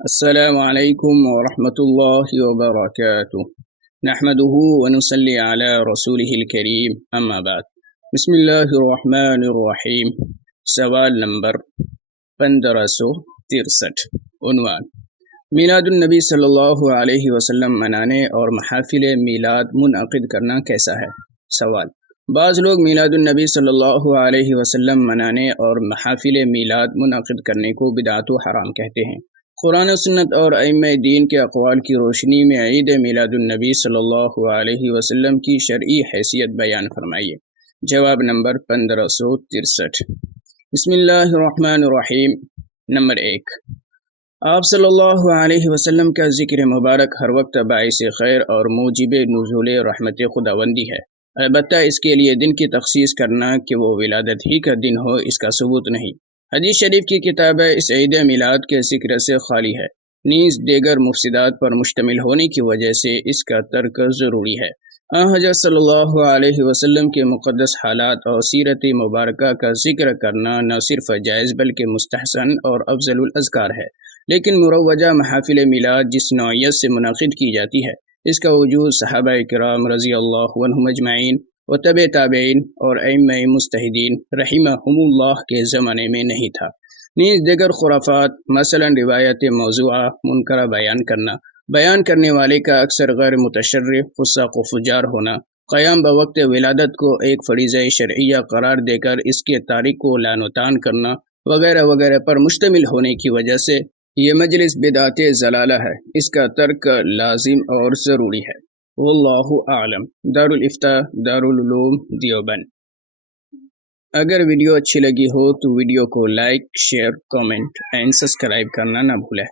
السلام علیکم ورحمۃ اللہ وبرکاتہ نحمده ونصلی علی رسولہ الکریم اما بعد بسم اللہ الرحمن الرحیم۔ سوال نمبر 1563، عنوان میلاد النبی صلی اللہ علیہ وسلم منانے اور محافل میلاد منعقد کرنا کیسا ہے؟ سوال: بعض لوگ میلاد النبی صلی اللہ علیہ وسلم منانے اور محافل میلاد منعقد کرنے کو بدعت و حرام کہتے ہیں۔ قرآن و سنت اور ائمہ دین کے اقوال کی روشنی میں عید میلاد النبی صلی اللہ علیہ وسلم کی شرعی حیثیت بیان فرمائیے۔ جواب نمبر 1563۔ بسم اللہ الرحمن الرحیم۔ نمبر 1، آپ صلی اللہ علیہ وسلم کا ذکر مبارک ہر وقت باعث خیر اور موجب نزول رحمت خداوندی ہے، البتہ اس کے لیے دن کی تخصیص کرنا کہ وہ ولادت ہی کا دن ہو، اس کا ثبوت نہیں۔ حدیث شریف کی کتاب اس عید میلاد کے ذکر سے خالی ہے، نیز دیگر مفسدات پر مشتمل ہونے کی وجہ سے اس کا ترک ضروری ہے۔ حضرت صلی اللہ علیہ وسلم کے مقدس حالات اور سیرت مبارکہ کا ذکر کرنا نہ صرف جائز بلکہ مستحسن اور افضل الاذکار ہے، لیکن مروجہ محافل میلاد جس نوعیت سے منعقد کی جاتی ہے، اس کا وجود صحابہ کرام رضی اللہ عنہم اجمعین و تبع تابعین اور ائمہ مجتہدین رحمہم اللہ کے زمانے میں نہیں تھا۔ نیز دیگر خرافات، مثلا روایت موضوعہ منکرہ بیان کرنے والے کا اکثر غیر متشرف، فساق و فجار ہونا، قیام بوقت ولادت کو ایک فریضہ شرعیہ قرار دے کر اس کے تارک کو لعن و طعن کرنا وغیرہ وغیرہ پر مشتمل ہونے کی وجہ سے یہ مجلس بدعت ضلالہ ہے، اس کا ترک لازم اور ضروری ہے۔ واللہ اعلم۔ دارالفتاء دارالعلوم دیوبند۔ اگر ویڈیو اچھی لگی ہو تو ویڈیو کو like, share, comment and subscribe کرنا نہ بھولیں۔